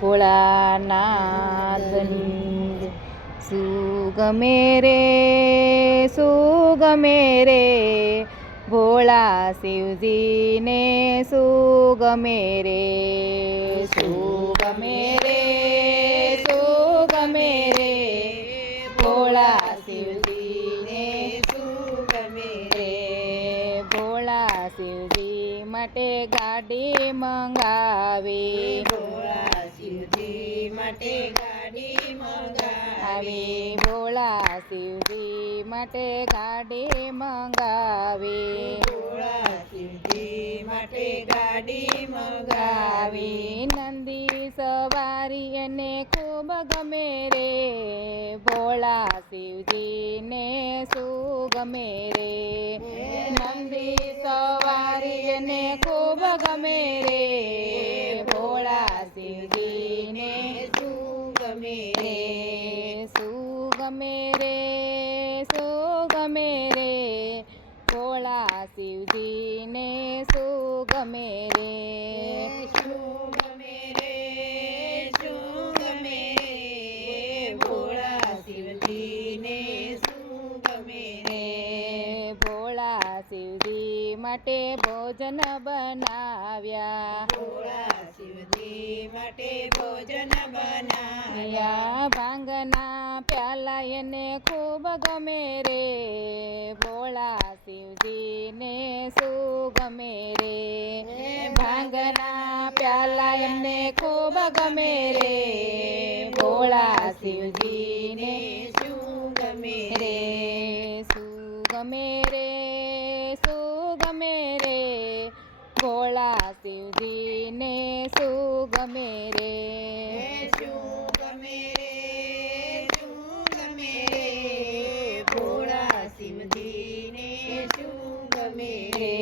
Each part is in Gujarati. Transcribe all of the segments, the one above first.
ભોળાનાથની સુગમે રે સુગમે રે ભોળા શિવજીને સુગમે રે સુગમે રે સુગમે રે ભોળા શિવજીને સુગમે રે ભોળા શિવજી માટે ગાડી મંગાવી ભોળા શિવજી માટે ગાડી મંગાવી ભોળા શિવજી માટે ગાડી મંગાવી ભોળા શિવજી માટે ગાડી મંગાવી નંદી સવારી એને ખૂબ ગમે રે ભોળા શિવજીને સુગમે રે નંદી સવારી એને ખૂબ ગમે રે ભોળા શિવજીને સુગમે રે સુગમે રે સુગમે રે ભોળા શિવજીને સુગમે રે સુગમે રે સુગમે રે ભોળા શિવજીને સુગમે રે ભોળા શિવજી માટે ભોજન બનાવ્યા ભોળા શિવજી માટે ભોજન બનાવ્યા ભાંગના પ્યાલા એને ખૂબ ગમે રે ભોળા શિવજીને સુગમે રે ભાંગના પ્યાલા એને ખૂબ ગમે રે ભોળા શિવજીને સુગમે રે સુગમે રે સુગમે રે ભોળા શિવજીને સુગમે રે સુગમે રે સુગમે રે ભોળા શિવજીને સુગમે રે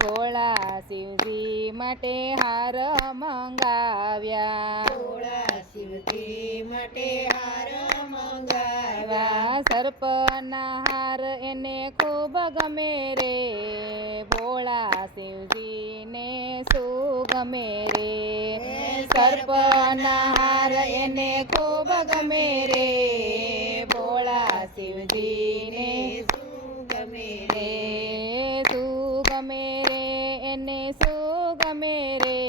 ભોળા શિવજી માટે હાર મંગાવ્યા ભોળા શિવજી માટે હાર મંગાવ્યા સર્પના હાર એને ખૂબ ગમે રે ભોળા શિવજીને સુગમે રે સર્પના હાર એને ખૂબ ગમે રે ભોળા શિવજીને સુગમે રે સુગમે રે એને સુગમે રે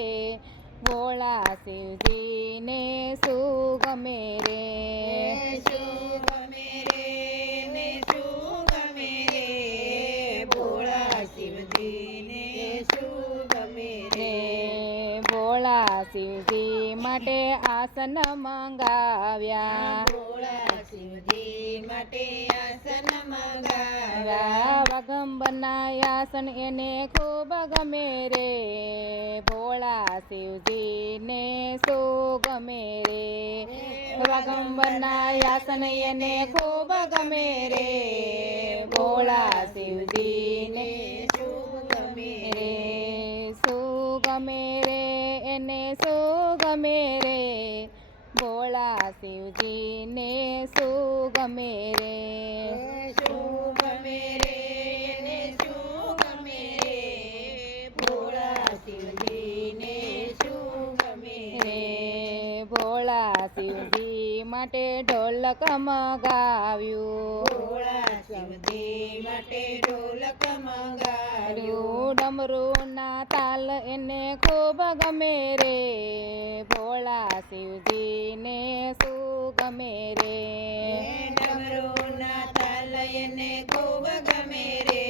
ભોળા શિવજીને સુગમે રે સુગમે રે ને સુગમે રે ભોળા શિવજીને સુગમે રે ભોળા શિવજી માટે આસન મંગાવ્યા ભોળા શિવજી માટે આસન મંગાવ્યા વગંબના આસન એને ખૂબ ગમે રે ભોળા શિવજીને સુગમે રે વગંબના આસન એને ખૂબ ગમે રે ભોળા શિવજીને સુગમે રે સુગમે રે એને સુગમે રે ભોળા શિવજીને સુગમે રે સુગમે રે ને સુગમે રે ભોળા શિવજીને સુગમે રે ભોળા શિવજી માટે ઢોલક મગાવ્યું ભોળા શિવજી માટે ઢોલક મંગાવ્યું ડમરૂના તાલ એને ખૂબ ગમે રે ભોળા શિવજીને સુગમે રે ડમરૂના તાલ એને ખૂબ ગમે રે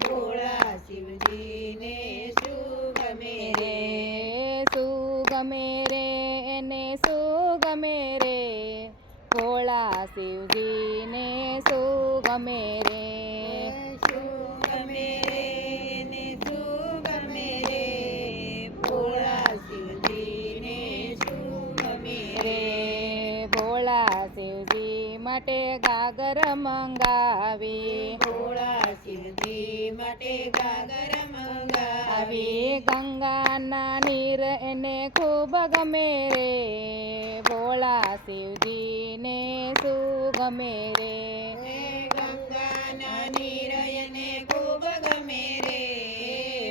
ભોળા શિવજીને સુગમે રે સુગમે રે એને સુગમે રે ભોળા શિવજીને સુગમે રે સુગમે રે ને સુગમે રે ભોળા શિવજીને સુગમે રે ભોળા શિવજી માટે ગાગર મંગાવી ભોળા શિવજી માટે ગાગર મંગાવી ગંગાના નીર એને ખૂબ ગમે રે ભોળા શિવજીને સુગમે રે ગંગાના નીર એને ખૂબ ગમે રે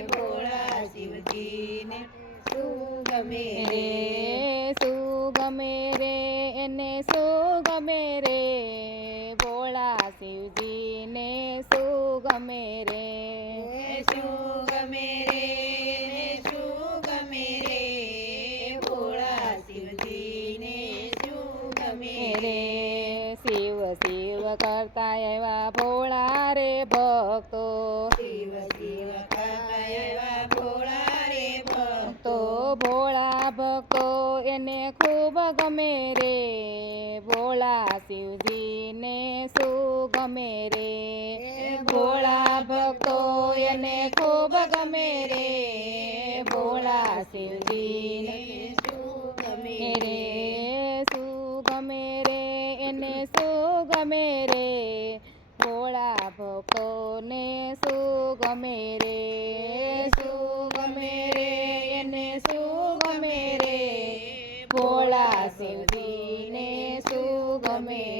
ભોળા શિવજીને સુગમે રે એવા ભોળા રે ભક્તો શિવ શિવ કરતા એવા ભોળા રે તો ભોળા ભક્તો એને ખૂબ ગમે રે ભોળા શિવજીને શું ગમે રે ભોળા ભક્તો એને ખૂબ ગમે રે ભોળા શિવજીને શું ગમે રે શું ગમે રે એને શું ગમે રે ભોળા ભક્તોને શું ગમે રે શું ગમે રે એને શું ગમે રે ભોળા શિવજીને શું ગમે